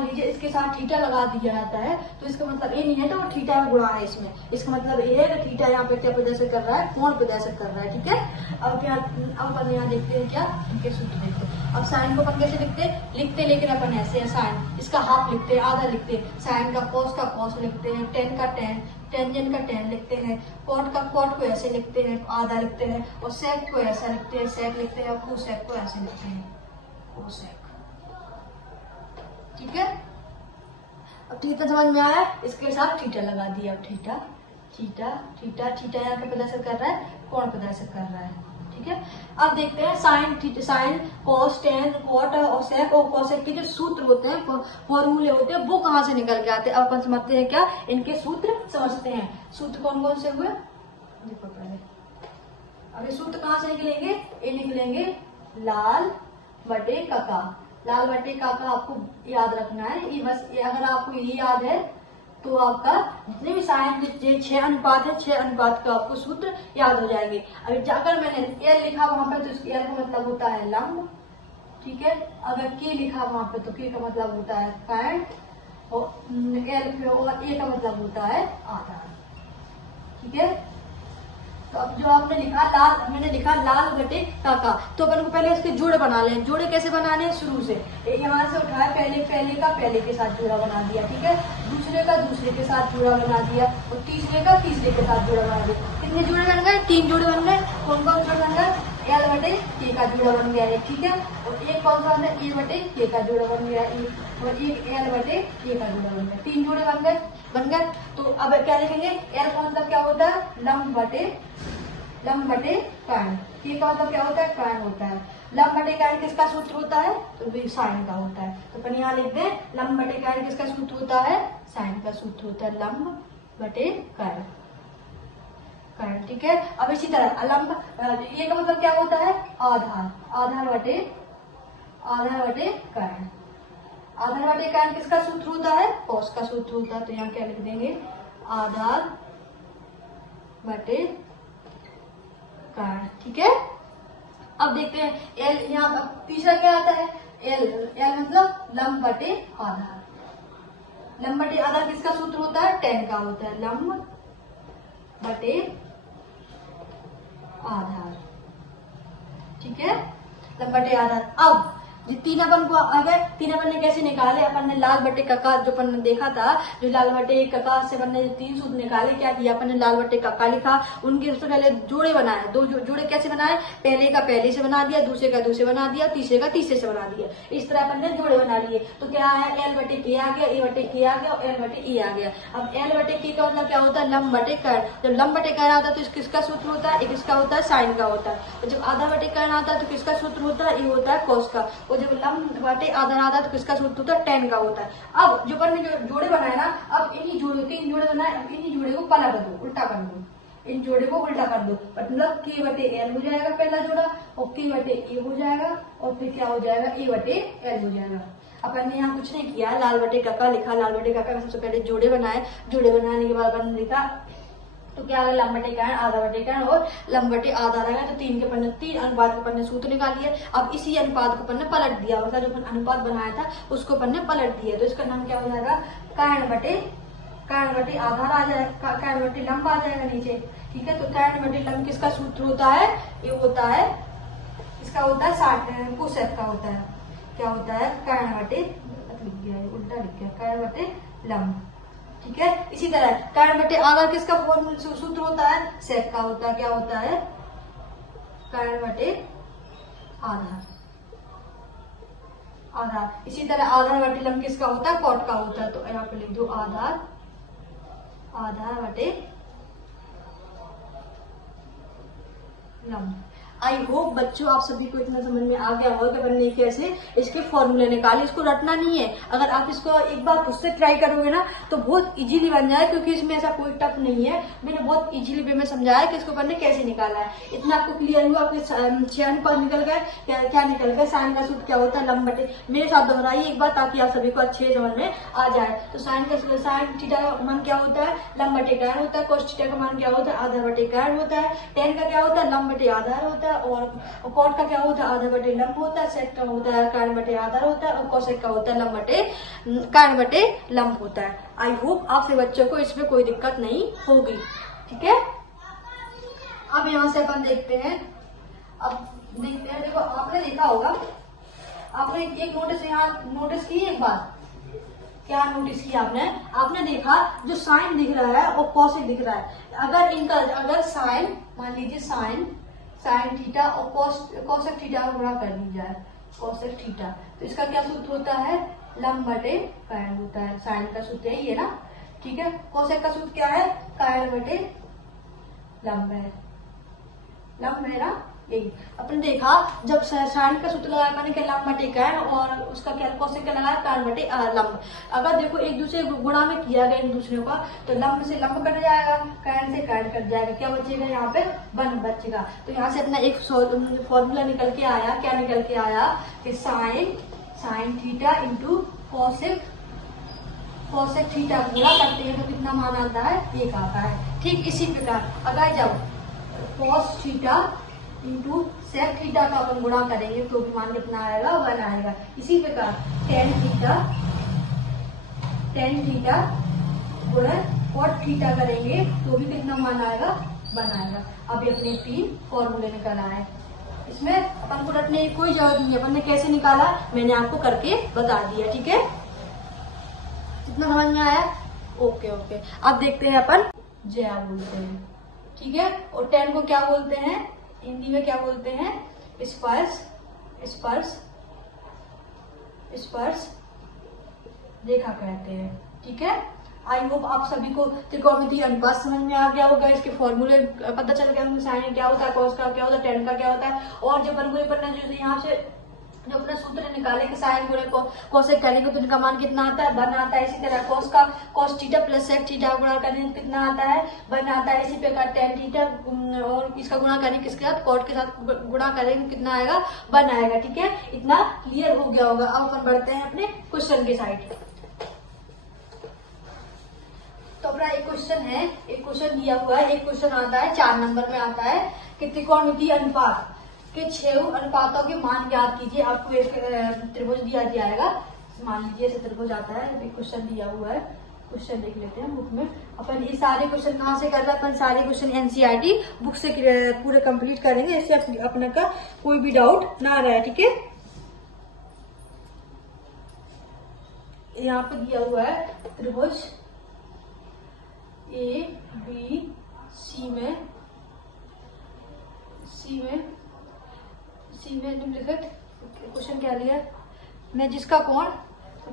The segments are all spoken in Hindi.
मान लीजिए इसके साथ थीटा लगा दिया जाता है तो इसका मतलब ये नहीं है तो वो थीटा में गुणा है इसमें, इसका मतलब ये है कि थीटा यहाँ पे क्या प्रदर्शित कर रहा है, कोण प्रदर्शित कर रहा है। ठीक है, अब यहाँ देखते हैं क्या इनके सूत्र देखते हैं। अब साइन को अपन कैसे लिखते लेकिन अपन ऐसे है, साइन इसका हाफ लिखते हैं, आधा लिखते हैं, साइन का कॉस लिखते हैं, टेन का टेन, टेंजेंट का टेन लिखते हैं, कॉट का कॉट को ऐसे लिखते हैं, आधा लिखते हैं, और सेक को ऐसा लिखते हैं, सेक लिखते हैं, और कोसेक को ऐसे लिखते हैं, कोसेक। ठीक है, अब थीटा समझ में आया, इसके साथ थीटा लगा दिया। अब थीटा थीटा थीटा थीटा यहाँ पे प्रदर्शित कर रहा है, कोण प्रदर्शित कर रहा है। ठीक है, अब देखते हैं साइन कॉस टेन कॉट और सेक और कोसेक के जो सूत्र होते हैं, फॉर्मूले होते हैं, वो कहाँ से निकल के आते हैं। अब अपन समझते हैं क्या, इनके सूत्र समझते हैं। सूत्र कौन कौन से हुए देखो पहले। अब ये सूत्र कहाँ से निकलेंगे, ये निकलेंगे लाल बटे काका। लाल बटे काका आपको याद रखना है, ये बस ये अगर आपको ये याद है तो आपका जितने भी साइन 6 अनुपात है, 6 अनुपात का आपको सूत्र याद हो जाएंगे। अभी जाकर मैंने एल लिखा वहां पे तो एल का मतलब होता है लंब। ठीक है, अगर के लिखा वहां पे तो के का मतलब होता है कर्ण, और एल और ए का मतलब होता है आधार। ठीक है, तो अब जो आपने लिखा लाल, मैंने लिखा लाल बटे काका, तो अपन को पहले इसके जोड़े बना लें। जोड़े कैसे बनाने हैं, शुरू से यहाँ से उठाया, पहले का पहले के साथ जोड़ा बना दिया। ठीक है, दूसरे का दूसरे के साथ जोड़ा बना दिया, और तीसरे का तीसरे के साथ जोड़ा बना दिया। कितने जोड़े बन गए, 3 जोड़े बन गए। कौन कौन जोड़े बन गए, एल बटे के का जोड़ा बन गया है। ठीक है, और एक कौन सा बन गया, ए बटे के का जोड़ा बन गया, और एक एल बटे के का जोड़ा बन गया। 3 जोड़े बन गए। तो अब क्या लिखेंगे, एल का मतलब क्या होता है, लंब बटे कर्ण। के का मतलब क्या होता है, कर्ण होता है। लंब बटे कर्ण किसका सूत्र होता है, तो साइन का होता है। तो अपन यहाँ लिख दें, लंब बटे कर्ण किसका सूत्र होता है, साइन का सूत्र होता है, लंब बटे कर्ण। ठीक है, अब इसी तरह लंब, ये का मतलब क्या होता है, आधार बटे कर्ण। आधार बटे कर्ण किसका सूत्र होता है, कॉस का सूत्र होता है। तो यहाँ क्या लिख देंगे, आधार बटे कर्ण। ठीक है, अब देखते हैं एल, यहाँ तीसरा क्या आता है, एल मतलब लंब बटे आधार। लंब बटे आधार किसका सूत्र होता है, टेन का होता है, लंब बटे आधार। ठीक है, लंब बटे आधार। अब तीन अपन को आ गए, तीन अपन ने कैसे निकाले, अपन ने लाल बटे काका जो अपन ने देखा था, जो लाल बटे काका से अपन ने 3 सूत्र निकाले, क्या किया अपन ने, लाल बटे काका लिखा, उनके सबसे पहले जोड़े बनाए। 2 जोड़े कैसे बनाए, पहले का पहले से बना दिया, दूसरे का दूसरे बना दिया, तीसरे का तीसरे से बना दिया। इस तरह अपन ने जोड़े बना लिए। तो क्या आया, एल बटे के आ गया, ए बटे के आ गया, और एल बटे ए आ गया। अब एल बटे के का मतलब क्या होता है, लंब बटे कर्ण। जब लंब बटे कर्ण आता है तो किसका सूत्र होता है, एक इसका होता है, साइन का होता है। और जब आधा बटे कर्ण आता है तो किसका सूत्र होता है, ये होता है कॉस का। और जब लंब बटे आधा तो किसका सूत्र होता है, टेन का होता है। अब जो अपन ने जो जोड़े बनाए ना, अब इन्हीं जोड़े 3 जोड़े बनाए, अब इन्हीं जोड़े को पलट दो, उल्टा कर दो, इन जोड़े को उल्टा कर दो, मतलब के बटे एल हो जाएगा पहला जोड़ा, और के बटे ए हो जाएगा, और फिर क्या हो जाएगा, ए बटे एल हो जाएगा। अपन ने यहाँ कुछ नहीं किया, लाल बटे काका लिखा, लाल बटे काका का सबसे पहले जोड़े बनाए, जोड़े बनाने के बाद अपन ने लिखा तो क्या है, लंब बटे कर्ण, आधा बटे कर्ण और लंब बटे आधा रहेगा। तो 3 अनुपात के अपन ने सूत्र निकाल लिया। अब इसी अनुपात को अपन ने पलट दिया, मतलब जो अपन अनुपात बनाया था उसको अपन ने पलट दिया। तो इसका नाम क्या हो जाएगा, कर्ण बटे आधार आ जाएगा, कर्ण बटे लंब आ जाएगा नीचे। ठीक है, तो कर्ण बटे लंब किसका सूत्र होता है, ये होता है, इसका होता है कोसेक का होता है। क्या होता है, कर्ण बटे, लिख गया उल्टा लिख गया, कर्ण बटे लंब। ठीक है, इसी तरह कर्ण बटे आधार किसका सूत्र होता है, सेक का होता है। क्या होता है, कर्ण बटे आधार। इसी तरह आधार बटे लंब किसका होता है, कॉट का होता है। तो यहाँ पे लिख दो आधार बटे लंब। आई होप बच्चों आप सभी को इतना समझ में आ गया होगा कि अपन ने कैसे इसके फॉर्मूले निकाले। इसको रटना नहीं है, अगर आप इसको एक बार खुद से ट्राई करोगे ना तो बहुत इजीली बन जाए, क्योंकि इसमें ऐसा कोई टफ नहीं है। मैंने बहुत इजीली वे में समझाया कि इसको अपन ने कैसे निकाला है। इतना आपको क्लियर हुआ, आपके 6 अनुपात निकल गए। क्या निकल गए, साइन का सूत्र क्या होता है, लंब बटे, मेरे साथ दोहराइए एक बार ताकि आप सभी को अच्छे समझ में आ जाए। तो साइन थीटा का मान क्या होता है, लंब बटे कर्ण होता है। कोस थीटा का मान क्या होता है, आधार बटे कर्ण होता है। टेन का क्या होता है, लंब बटे आधार होता है। है, और कॉट का क्या होता है, आधा बटे लंब होता है, सेक का होता है काट बटे आधा होता है, और कोसेक का होता है लंब बटे काट बटे लंब होता है। आई होप आपसे बच्चों को इसमें कोई दिक्कत नहीं होगी, ठीक है। अब यहाँ से अपन देखते हैं, देखो आपने देखा होगा, आपने एक नोटिस यहाँ नोटिस की एक बात, क्या नोटिस किया आपने देखा जो साइन दिख रहा है और कॉसेक दिख रहा है, अगर साइन मान लीजिए साइन थीटा और कॉसेक थीटा का गुणा कर ली जाए, कॉसेक थीटा, तो इसका क्या सूत्र होता है, लंब बटे काट होता है। साइन का सूत्र यही है ना, ठीक है। कॉसेक का सूत्र क्या है, काट बटे लंब है ना, यही अपन देखा। जब साइन का सूत्र लगाया मैंने क्या, लंब बटे काट, और उसका क्या कोसेक का लगाया काट बटे लंब। अगर देखो एक दूसरे गुणा में किया गया एक दूसरे का, तो लंब से लंब कट जाएगा, काट से काट कट जाएगा, क्या बचेगा यहाँ पे, वन बचेगा। तो यहाँ से अपना एक फॉर्मूला निकल के आया, क्या निकल के आया कि sine theta into cosec theta गुणा करते हैं तो कितना मान आता है, एक आता है। ठीक इसी प्रकार अगर जब cos theta into sec theta का अपन गुणा करेंगे तो भी मान कितना आएगा, वन आएगा। इसी प्रकार टेन थीटा गुणा कॉट थीटा करेंगे तो भी कितना मान आएगा, वन आएगा। अब ये अपने 3 फॉर्मूले निकल आए, इसमें अपन को रटने की कोई जरूरत नहीं है, अपन ने कैसे निकाला मैंने आपको करके बता दिया, ठीक है। कितना समझ में आया, ओके। अब देखते हैं अपन ज्या बोलते हैं, ठीक है। और 10 को क्या बोलते हैं, हिंदी में क्या बोलते हैं, स्पर्श रेखा कहते हैं, ठीक है। आई होप आप सभी को त्रिकोणमितीय अनुपात समझ में आ गया होगा, इसके फॉर्मूले पता चल गया होगा, साइन क्या होता है, कॉस का क्या होता है, टेन का क्या होता है। और जो फॉर्मूले पर जो यहाँ से जो अपना सूत्र निकाले कि साइन गुणे कोसेक करेंगे तो इनका मान कितना आता है, वन आता है। इसी तरह cos theta plus sec theta गुणा करेंगे तो कितना आता है, वन आता है। इसी प्रकार टेन थीटा और इसका गुणा करेंगे किसके साथ, कॉट के साथ गुणा करेंगे कितना आएगा, वन आएगा, ठीक है। इतना क्लियर हो गया होगा। अब अपन बढ़ते हैं अपने क्वेश्चन के साइड। तो अपना एक क्वेश्चन दिया हुआ है, एक क्वेश्चन आता है 4 नंबर में आता है कि त्रिकोणमितीय अनुपात के 6 अनुपातों के मान ज्ञात कीजिए। आपको एक त्रिभुज दिया जाएगा, मान लीजिए ऐसे त्रिभुज आता है, एक क्वेश्चन दिया हुआ है, क्वेश्चन देख लेते हैं बुक में। अपन ये सारे क्वेश्चन कहाँ से कर रहे हैं, अपन सारे क्वेश्चन एनसीईआरटी बुक से पूरे कंप्लीट करेंगे, इससे अपने का कोई भी डाउट ना रहे, ठीक है। यहाँ पे दिया हुआ है त्रिभुज ए बी सी में निम्नलिखित क्वेश्चन क्या लिया मैं, जिसका कोण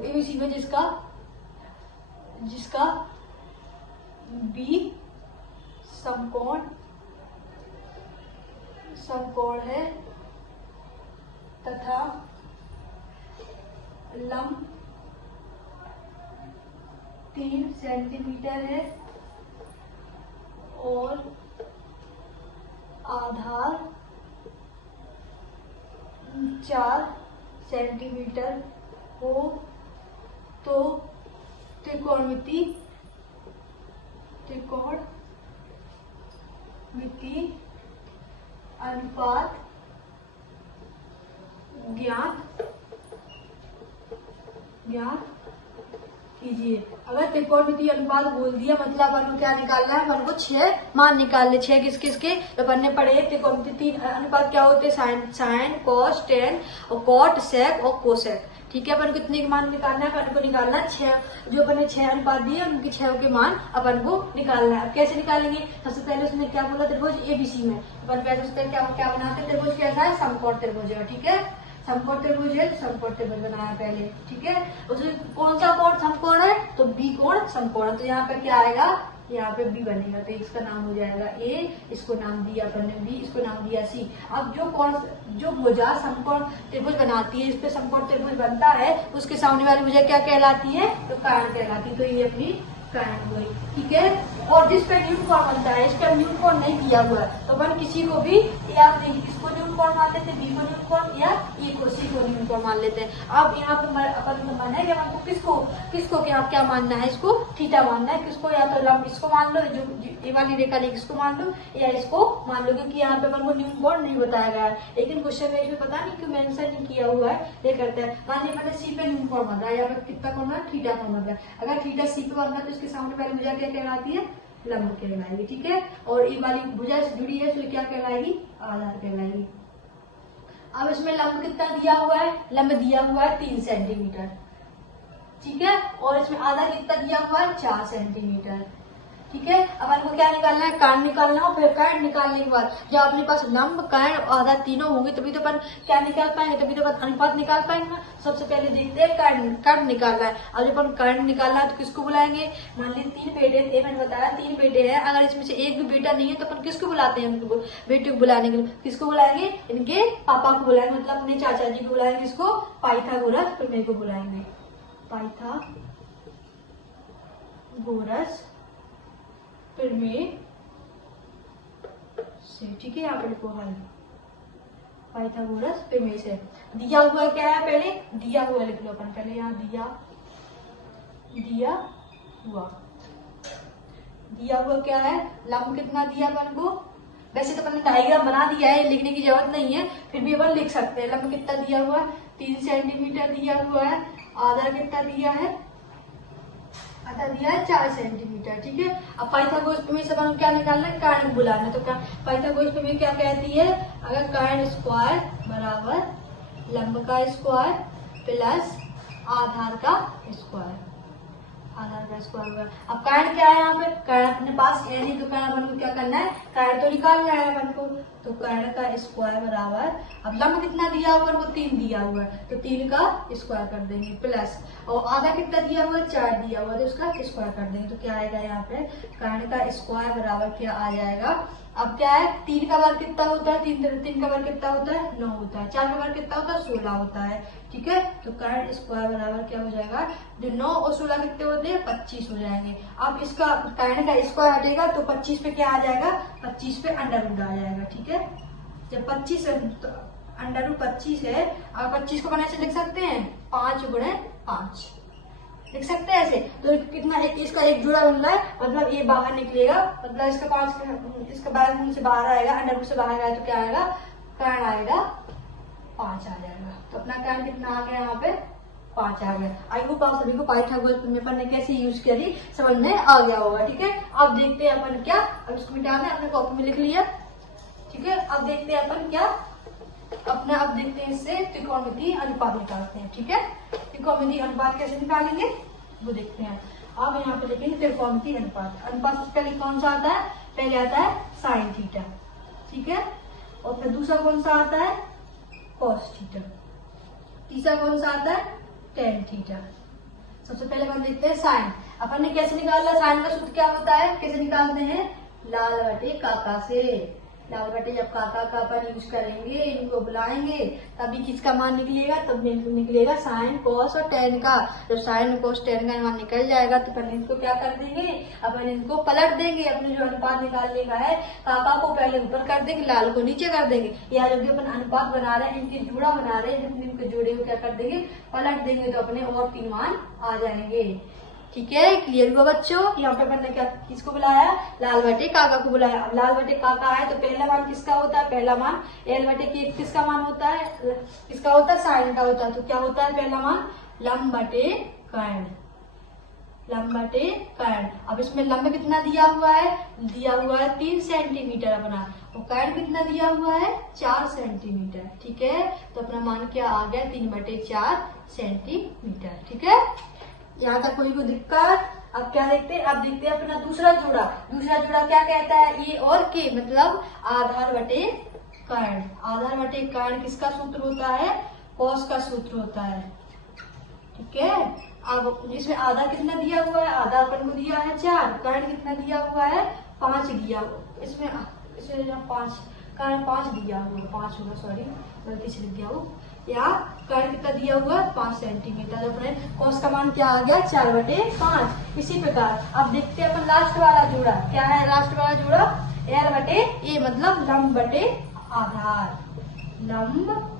एबीसी में जिसका बी समकोण है तथा लंब 3 सेंटीमीटर है और आधार 4 सेंटीमीटर हो तो त्रिकोणमितीय अनुपात ज्ञात कीजिए। अगर त्रिकोणमितीय अनुपात बोल दिया मतलब अपन को क्या निकालना है, अपन को 6 मान निकालने, 6 किसके तो अपन ने पढ़े त्रिकोणमितीय अनुपात क्या होते हैं, साइन कॉस टेन और कॉट सेक और कोसेक, ठीक है। अपन को कितने के मान निकालना है, अपन को निकालना 6, जो अपन ने 6 अनुपात दिए उनके 6 के मान अपन को निकालना है। अब कैसे निकालेंगे, सबसे पहले उसने क्या बोला, त्रिभुज एबीसी में अपन पहले क्या बनाते हैं, त्रिभुज कैसा है, समकोण त्रिभुज है, ठीक है। समकोण त्रिभुज है, समकोण त्रिभुज बनाया पहले, ठीक है। उसमें कौन सा कोण समकोण है, तो बी कोण समकोण है, तो यहाँ पे क्या आएगा, यहाँ पे बी बनेगा, तो इसका नाम हो जाएगा ए, इसको नाम दिया अपन ने बी, इसको नाम दिया सी। अब जो भुजा समकोण त्रिभुज बनाती है, इस पे समकोण त्रिभुज बनता है, उसके सामने वाली भुजा क्या कहलाती है, तो काट कहलाती है, तो ये अपनी काट हुई, ठीक है। और जिस पे न्यून कोण बनता है, इस पर न्यून कोण नहीं किया हुआ है, तो अपन किसी को भी आप देखिए, इसको न्यून कोण मान लेते हैं, बी को न्यून कोण, या ई को सी को न्यून कोण मान लेते हैं। अब यहाँ पे अपन को मानना है कि हमको किसको क्या मानना है, इसको थीटा मानना है, किसको या तो लंब इसको मान लो, जो ये वाली रेखा लेके इसको मान लो, या इसको मान लो, क्योंकि यहाँ पे अपन को न्यून कोण नहीं बताया गया है। लेकिन क्वेश्चन में इसमें पता नहीं क्यों मेंशन नहीं किया हुआ है, ये करते हैं। मान लीजिए मैंने सी पे न्यून कोण बन रहा है, यहाँ पे कितना कोण बन रहा है, थीटा कोण बन रहा है। अगर थीटा सी पे बन रहा है तो इसके सामने पहले भुजा क्या कहलाती है, लंब कहलाएगी, ठीक है। और ये वाली भुजा से जुड़ी है तो क्या कहलाएगी, आधार कहलाएगी। अब इसमें लंब कितना दिया हुआ है, लंब दिया हुआ है 3 सेंटीमीटर, ठीक है। और इसमें आधा कितना दिया हुआ है, 4 सेंटीमीटर, ठीक है। अब हमको क्या निकालना है, कर्ण निकालना है। फिर कर्ण निकालने के बाद जब अपने पास लंब, कर्ण और आधा तीनों होंगे तभी तो अपन क्या निकाल पाएंगे, तभी तो अपन अनुपात निकाल पाएंगे। सबसे पहले देखते हैं कर्ण निकालना है। अब जब अपन कर्ण निकालना है तो किसको बुलाएंगे, मान लीजिए 3 बेटे थे, मैंने बताया 3 बेटे हैं। अगर इसमें से एक भी बेटा नहीं है तो अपन किसको बुलाते हैं, उनको बेटे को बुलाने के लिए किसको बुलाएंगे, इनके पापा को बुलाएंगे, मतलब अपने चाचा जी को बुलाएंगे, इसको पाइथागोरस प्रमेय को बुलाएंगे, पाइथागोरस प्रमेय से, ठीक है। यहाँ पर लिखो हल, पाइथागोरस प्रमेय से। दिया हुआ क्या है, पहले दिया हुआ लिख लो अपन, पहले यहाँ दिया हुआ क्या है, लंब कितना दिया अपन को। वैसे तो अपन ने डायग्राम बना दिया है, लिखने की जरूरत नहीं है, फिर भी अपन लिख सकते हैं। लंब कितना दिया हुआ है, 3 सेंटीमीटर दिया हुआ है। आधा कितना दिया है, आधा दिया है 4 सेंटीमीटर, ठीक है। अब पाइथागोरस प्रमेय से अपन क्या निकालना है, कर्ण को बुलाना है। तो क्या पाइथागोरस प्रमेय क्या कहती है, अगर कर्ण स्क्वायर बराबर लंब का स्क्वायर प्लस आधार का स्क्वायर, आधार का स्क्वायर होगा। अब कर्ण क्या है, यहाँ पे कर्ण अपने पास है नहीं, तो कर्ण अपन को क्या करना है, कर्ण तो निकालना है अपन को। तो कर्ण का स्क्वायर बराबर, अब लंब कितना दिया हुआ है, वो 3 दिया हुआ है, तो 3 का स्क्वायर कर देंगे प्लस, और आधा कितना दिया हुआ है, 4 दिया हुआ है, तो उसका स्क्वायर कर देंगे। तो क्या आएगा यहाँ पे, कर्ण का स्क्वायर बराबर क्या आ जाएगा। अब क्या है, 3 का वर्ग कितना होता है, 3 का वर्ग कितना होता है, 9 होता है। 4 का वर्ग कितना होता है, 16 होता है, ठीक है। तो कर्ण स्क्वायर बराबर क्या हो जाएगा, जो 9 और 16 कितने होते हैं, 25 हो जाएंगे। अब इसका कर्ण का स्क्वायर हटेगा तो 25 पे क्या आ जाएगा, 25 पे अंडर रूट आ जाएगा, ठीक है। जब 25 अंडर रूट 25 है, और 25 को अपन ऐसे लिख सकते हैं, 5 गुणे 5 लिख सकते हैं ऐसे। तो कितना इसका एक जुड़ा बन रहा है, मतलब ये बाहर निकलेगा, मतलब इसका 5 इसका बैग से बाहर आएगा, अंडर रूट से बाहर आएगा, तो क्या आएगा, कर्ण आएगा 5 आ जाएगा। तो अपना कर्ण कितना आ गया, यहाँ पे 5 आ गया। आई होप आप सभी को पाइथागोरस प्रमेय अपन ने कैसे यूज करी समझ में आ गया होगा, ठीक है। अब देखते हैं अपन क्या, अब इसको मिटाना है, अपने कॉपी में लिख लिया, ठीक है। अब देखते हैं अपन क्या, अपना अब देखते हैं इससे त्रिकोणमितीय अनुपात निकालते हैं, ठीक है। त्रिकोणमितीय अनुपात कैसे निकालेंगे वो देखते हैं। अब यहाँ पे लिखेंगे त्रिकोणमितीय अनुपात। अनुपात सबसे पहले कौन सा आता है, पहले आता है साइन थीटा, ठीक है। और फिर दूसरा कौन सा आता है, कॉस थीटा। तीसरा कौन सा आता है, टेन थीटा। सबसे पहले अपन देखते हैं साइन। अपन ने कैसे निकाला, साइन का सूत्र क्या होता है, कैसे निकालते हैं, लाल बटे काका से। लाल बटे जब काका का अपन यूज करेंगे, इनको बुलाएंगे, तभी किसका मान निकलेगा, तब निकलेगा साइन कॉस और टेन का। जब साइन कॉस टेन का मान निकल जाएगा तो अपन इसको क्या कर देंगे, अपन इनको पलट देंगे। अपने जो अनुपात निकालने का है, काका को पहले ऊपर कर देंगे, लाल को नीचे कर देंगे। या जब भी अपन अनुपात बना रहे हैं, इनके जोड़ा बना रहे हैं, इनके जोड़े को क्या कर देंगे, पलट देंगे, तो अपने और 3 मान आ जाएंगे, ठीक है। क्लियर हुआ बच्चों। यहाँ पे अपन ने क्या किसको बुलाया, लाल बटे काका को बुलाया। अब लाल बटे काका है तो पहला मान किसका होता है, पहला मान एल बटे के किसका मान होता है, किसका होता है, साइन का होता है। तो क्या होता है पहला मान, लंब बटे कर्ण, लंब बटे कर्ण। अब इसमें लंब कितना दिया हुआ है, 3 सेंटीमीटर अपना, और कर्ण कितना दिया हुआ है, 4 सेंटीमीटर, ठीक है। तो अपना मान क्या आ गया, 3/4 सेंटीमीटर, ठीक है। यहाँ तक कोई को दिक्कत। अब क्या देखते हैं, अब देखते हैं अपना दूसरा जोड़ा। दूसरा जोड़ा क्या कहता है, ए और के, मतलब आधार बटे कर्ण। आधार बटे कर्ण किसका सूत्र होता है, कॉस का सूत्र होता है, ठीक है। अब इसमें आधा कितना दिया हुआ है, आधा अपन को दिया है 4, कर्ण कितना दिया हुआ है, 5 दिया। इसमें 5 कर्ण 5 दिया हुआ, 5 होगा, सॉरी गलती से लिख दिया हूँ। या कर्ण कितना दिया हुआ है, 5 सेंटीमीटर। अपने कॉस का मान क्या आ गया, 4/5। इसी प्रकार अब देखते हैं अपन लास्ट वाला जोड़ा। क्या है लास्ट वाला जोड़ा, एल बटे ए, मतलब लंब बटे आधार। लंब